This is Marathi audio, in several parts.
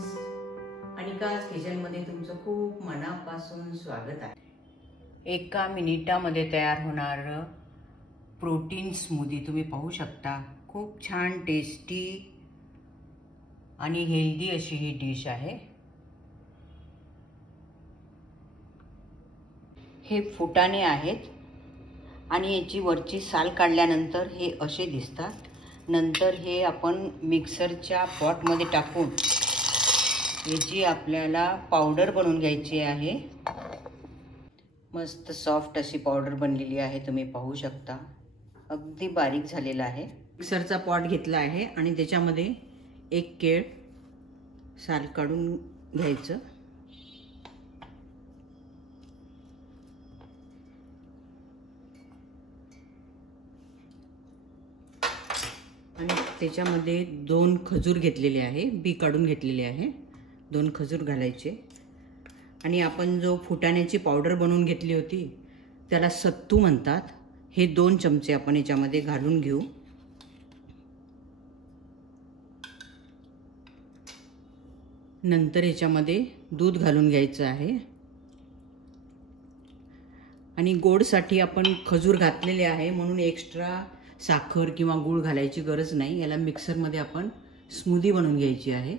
फ्रेंड्स, अनिकाज किचनमध्ये तुमचं खूप मनापासून स्वागत आहे। 1 मिनिटामध्ये तयार होणार प्रोटीन स्मूदी तुम्ही पाहू शकता। खूप छान टेस्टी आणि हेल्दी अशी ही डिश आहे। हे फुटाणे आहेत आणि याची वरची साल काढल्यानंतर हे असे दिसतात। नंतर हे आपण मिक्सरच्या पॉटमध्ये टाकून याची आपल्याला पावडर बनवून घ्यायची आहे। मस्त सॉफ्ट अशी पावडर बनलेली आहे, तुम्ही पाहू शकता। अगदी बारीक झालेला आहे। मिक्सरचा पॉट घेतला आहे आणि त्याच्यामध्ये 1 केळ साल काढून घ्यायचं। आणि त्याच्यामध्ये 2 खजूर घेतलेले आहे, बी काढून घेतलेले आहे। 2 खजूर घालायचे आणि आपण जो फुटाण्याची पावडर बनवून घेतली होती त्याला सत्तू म्हणतात। हे 2 चमचे आपण याच्यामध्ये घालून घेऊ। नंतर याच्यामध्ये दूध घालून घ्यायचं आहे आणि गोडसाठी आपण खजूर घातलेले आहे म्हणून एक्स्ट्रा साखर किंवा गूळ घालायची गरज नाही। याला मिक्सरमध्ये आपण स्मूदी बनवून घ्यायची आहे।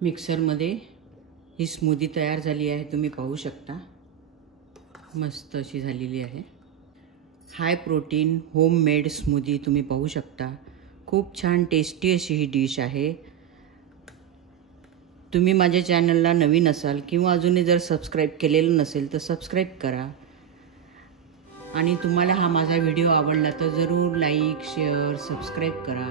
मिक्सरमध्ये ही स्मूदी तयार झाली आहे, तुम्ही पाहू शकता। मस्त अशी झालेली आहे। हाय प्रोटीन होममेड स्मूदी तुम्ही पाहू शकता। खूप छान टेस्टी अशी ही डिश आहे। तुम्ही माझ्या चॅनलला नवीन असाल किंवा अजूनही जर सबस्क्राईब केलेलं नसेल तर सबस्क्राईब करा आणि तुम्हाला हा माझा व्हिडिओ आवडला तर जरूर लाईक शेअर सबस्क्राईब करा।